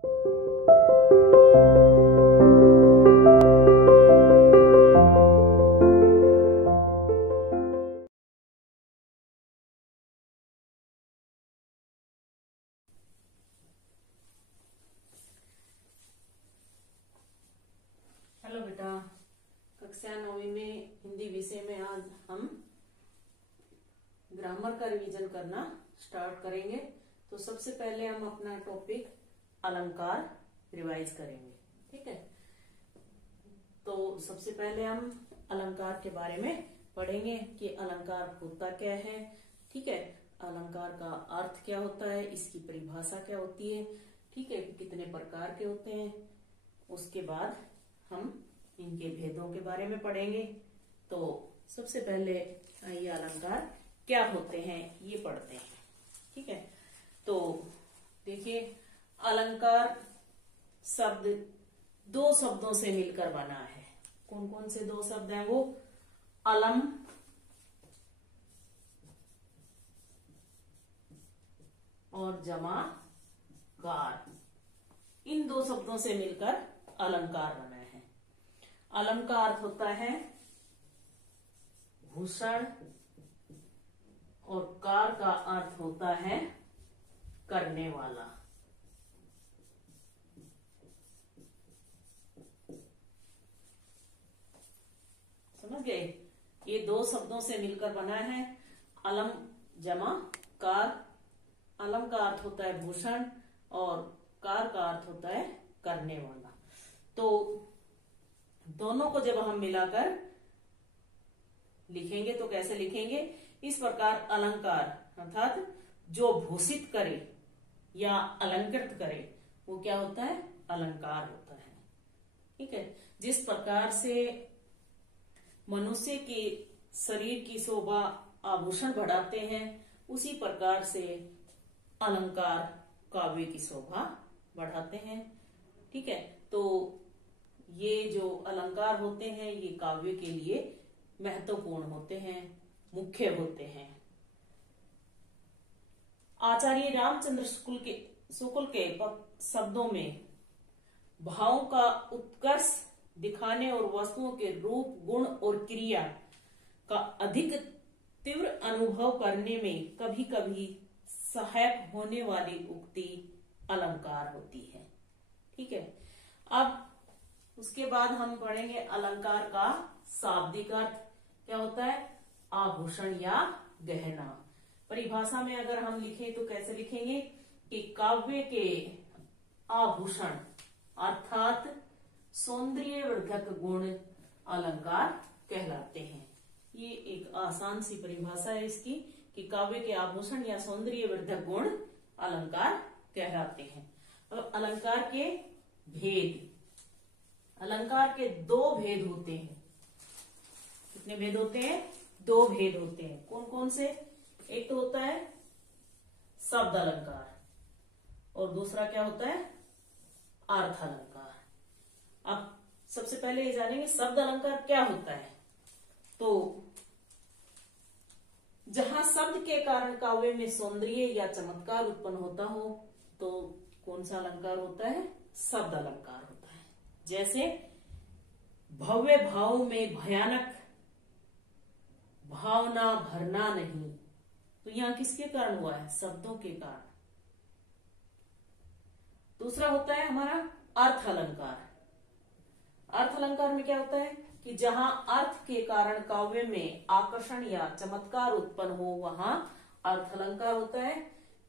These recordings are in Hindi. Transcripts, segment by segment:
हेलो बेटा, कक्षा 9वीं में हिंदी विषय में आज हम ग्रामर का रिवीजन करना स्टार्ट करेंगे। तो सबसे पहले हम अपना टॉपिक अलंकार रिवाइज करेंगे, ठीक है। तो सबसे पहले हम अलंकार के बारे में पढ़ेंगे कि अलंकार होता क्या है, ठीक है। अलंकार का अर्थ क्या होता है, इसकी परिभाषा क्या होती है, ठीक है, कितने प्रकार के होते हैं। उसके बाद हम इनके भेदों के बारे में पढ़ेंगे। तो सबसे पहले ये अलंकार क्या होते हैं ये पढ़ते हैं, ठीक है। तो देखिए, अलंकार शब्द दो शब्दों से मिलकर बना है। कौन कौन से दो शब्द हैं वो? अलम और जमा कार, इन दो शब्दों से मिलकर अलंकार बना है। अलम का अर्थ होता है भूषण और कार का अर्थ होता है करने वाला। समझ गए? ये दो शब्दों से मिलकर बना है अलम जमा कार। अलम का अर्थ होता है भूषण और कार का अर्थ होता है करने वाला। तो दोनों को जब हम मिलाकर लिखेंगे तो कैसे लिखेंगे? इस प्रकार अलंकार अर्थात जो भूषित करे या अलंकृत करे वो क्या होता है? अलंकार होता है, ठीक है। जिस प्रकार से मनुष्य के शरीर की शोभा आभूषण बढ़ाते हैं, उसी प्रकार से अलंकार काव्य की शोभा बढ़ाते हैं, ठीक है। तो ये जो अलंकार होते हैं ये काव्य के लिए महत्वपूर्ण होते हैं, मुख्य होते हैं। आचार्य रामचंद्र शुक्ल के शब्दों में भावों का उत्कर्ष दिखाने और वस्तुओं के रूप, गुण और क्रिया का अधिक तीव्र अनुभव करने में कभी कभी सहायक होने वाली उक्ति अलंकार होती है, ठीक है। अब उसके बाद हम पढ़ेंगे अलंकार का शाब्दिक अर्थ क्या होता है? आभूषण या गहना। परिभाषा में अगर हम लिखें तो कैसे लिखेंगे कि काव्य के आभूषण अर्थात सौंदर्य वर्धक गुण अलंकार कहलाते हैं। ये एक आसान सी परिभाषा है इसकी कि काव्य के आभूषण या सौंदर्य वर्धक गुण अलंकार कहलाते हैं। अब अलंकार के भेद। अलंकार के दो भेद होते हैं। कितने भेद होते हैं? दो भेद होते हैं। कौन कौन से? एक तो होता है शब्द अलंकार और दूसरा क्या होता है? अर्थ अलंकार। अब सबसे पहले ये जानेंगे शब्द अलंकार क्या होता है। तो जहां शब्द के कारण काव्य में सौंदर्य या चमत्कार उत्पन्न होता हो तो कौन सा अलंकार होता है? शब्द अलंकार होता है। जैसे भव्य भाव में भयानक भावना भरना नहीं, तो यहां किसके कारण हुआ है? शब्दों के कारण। दूसरा होता है हमारा अर्थ अलंकार। अर्थ अलंकार में क्या होता है कि जहां अर्थ के कारण काव्य में आकर्षण या चमत्कार उत्पन्न हो वहां अर्थ अलंकार होता है।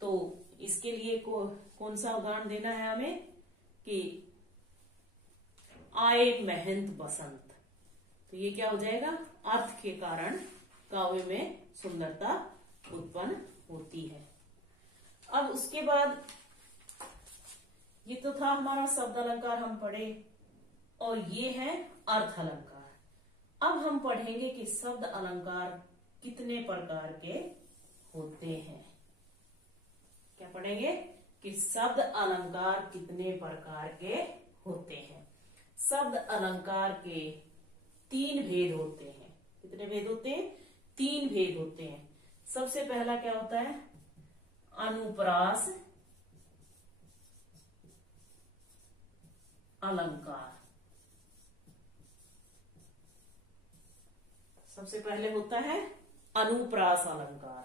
तो इसके लिए कौन सा उदाहरण देना है हमें कि आए महंत बसंत, तो ये क्या हो जाएगा? अर्थ के कारण काव्य में सुंदरता उत्पन्न होती है। अब उसके बाद ये तो था हमारा शब्द अलंकार हम पढ़े, और ये है अर्थ अलंकार। अब हम पढ़ेंगे कि शब्द अलंकार कितने प्रकार के होते हैं। क्या पढ़ेंगे कि शब्द अलंकार कितने प्रकार के होते हैं। शब्द अलंकार के तीन भेद होते हैं। कितने भेद होते हैं? तीन भेद होते हैं। सबसे पहला क्या होता है? अनुप्रास अलंकार। सबसे पहले होता है अनुप्रास अलंकार,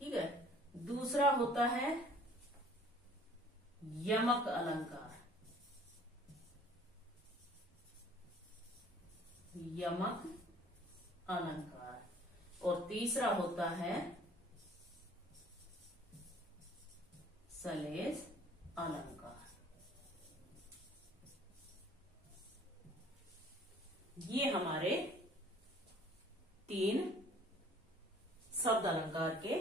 ठीक है। दूसरा होता है यमक अलंकार, यमक अलंकार। और तीसरा होता है सलेस अलंकार। ये हमारे 3 शब्द अलंकार के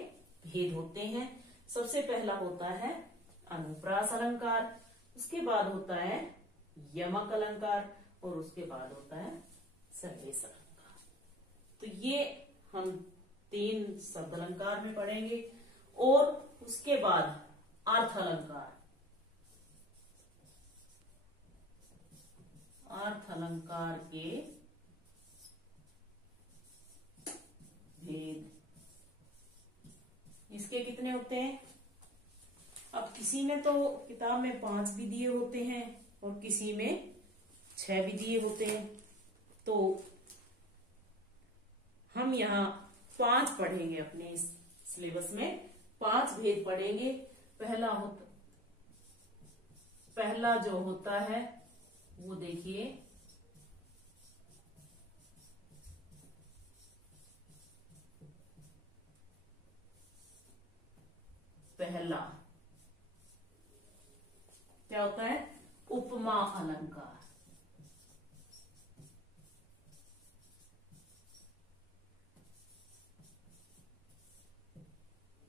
भेद होते हैं। सबसे पहला होता है अनुप्रास अलंकार, उसके बाद होता है यमक अलंकार और उसके बाद होता है सलेस अलंकार। तो ये हम 3 शब्द अलंकार में पढ़ेंगे। और उसके बाद अर्थ अलंकार, अर्थ अलंकार के भेद। इसके कितने होते हैं? अब किसी में तो किताब में 5 भी दिए होते हैं और किसी में 6 भी दिए होते हैं। तो हम यहाँ 5 पढ़ेंगे, अपने इस सिलेबस में 5 भेद पढ़ेंगे। पहला जो होता है वो देखिए, पहला क्या होता है? उपमा अलंकार।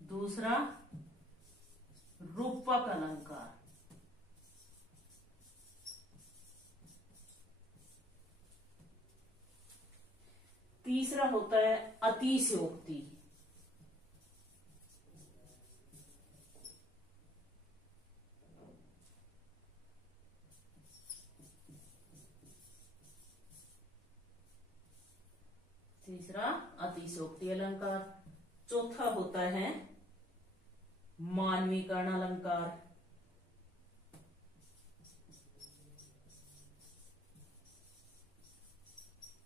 दूसरा रूपक अलंकार। तीसरा होता है अतिशयोक्ति। तीसरा अतिशयोक्ति अलंकार। चौथा होता है मानवीकरण अलंकार।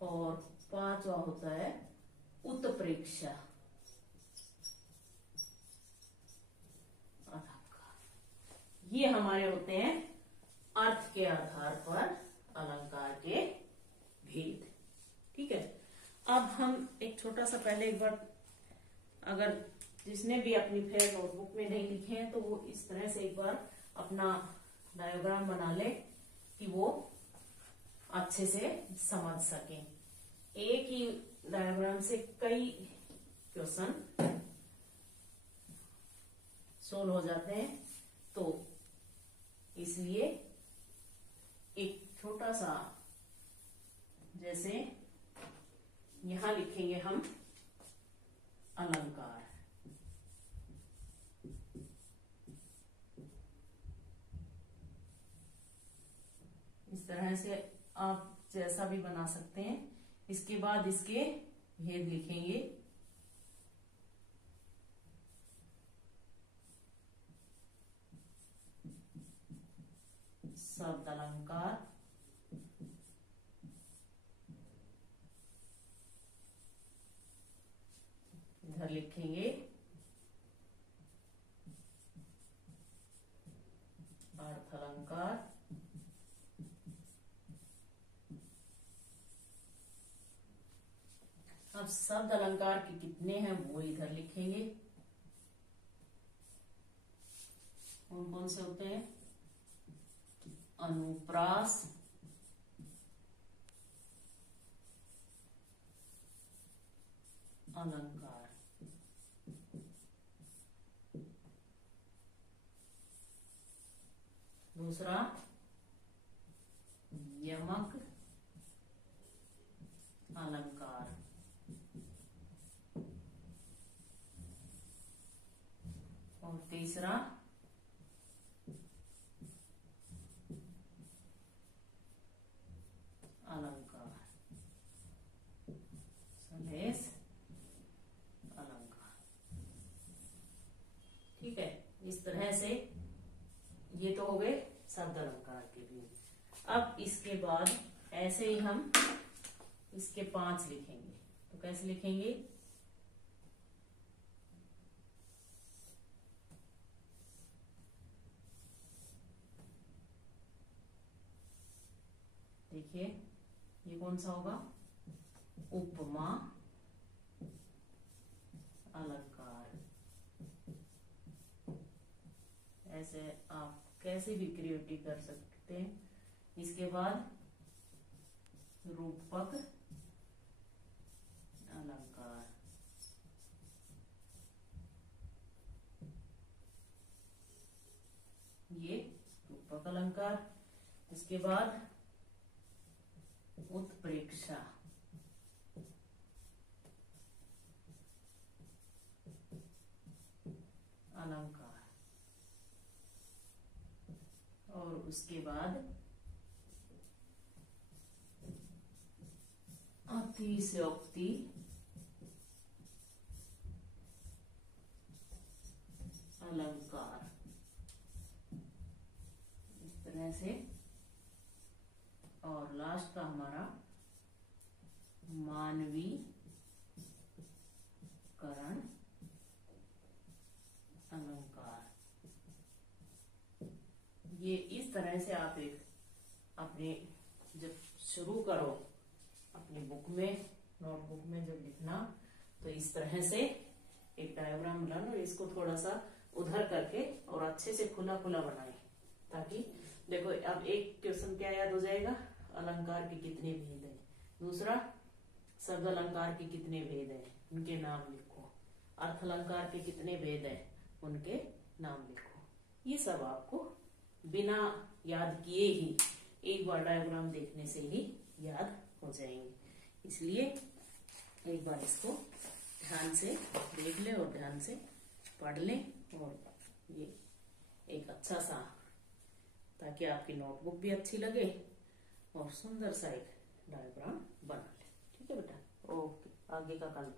और 5वां होता है उत्प्रेक्षा अलंकार। ये हमारे होते हैं अर्थ के आधार पर अलंकार के भेद, ठीक है। अब हम एक छोटा सा पहले एक बार, अगर जिसने भी अपनी फेयर नोटबुक में नहीं लिखे हैं तो वो इस तरह से एक बार अपना डायग्राम बना ले कि वो अच्छे से समझ सकें। एक ही डायग्राम से कई क्वेश्चन सोल्व हो जाते हैं, तो इसलिए एक छोटा सा, जैसे यहां लिखेंगे हम अलंकार। इस तरह से आप जैसा भी बना सकते हैं। इसके बाद इसके भेद लिखेंगे। शब्द अलंकार, इधर लिखेंगे अर्थ अलंकार। अब शब्द अलंकार के कितने हैं वो इधर लिखेंगे। कौन कौन से होते हैं? अनुप्रास, अलंकार। दूसरा यमक अलंकार। और तीसरा अलंकार, सलेस अलंकार, ठीक है। इस तरह से ये तो हो गए शब्द अलंकार। अब इसके बाद ऐसे ही हम इसके 5 लिखेंगे। तो कैसे लिखेंगे? देखिए ये कौन सा होगा? उपमा अलंकार। ऐसे आप कैसे भी क्रिएटिव कर सकते हैं। इसके बाद रूपक अलंकार। ये रूपक अलंकार। इसके बाद उत्प्रेक्षा अलंकार। और उसके बाद अतिशयोक्ति अलंकार। इस तरह से। और लास्ट का हमारा मानवीकरण अलंकार। ये इस तरह से आप एक अपने जब शुरू करो अपनी बुक में, नोटबुक में जब लिखना, तो इस तरह से एक डायग्राम बना लो। इसको थोड़ा सा उधर करके और अच्छे से खुला खुला बनाए, ताकि देखो अब एक क्वेश्चन क्या याद हो जाएगा? अलंकार के कितने भेद है। दूसरा, शब्द अलंकार के कितने भेद है, उनके नाम लिखो। अर्थ अलंकार के कितने भेद है, उनके नाम लिखो। ये सब आपको बिना याद किए ही एक बार डायग्राम देखने से ही याद हो जाएंगे। इसलिए एक बार इसको ध्यान से देख ले और ध्यान से पढ़ ले, और ये एक अच्छा सा, ताकि आपकी नोटबुक भी अच्छी लगे और सुंदर सा एक डायग्राम बना ले। ठीक है बेटा? ओके, आगे का कल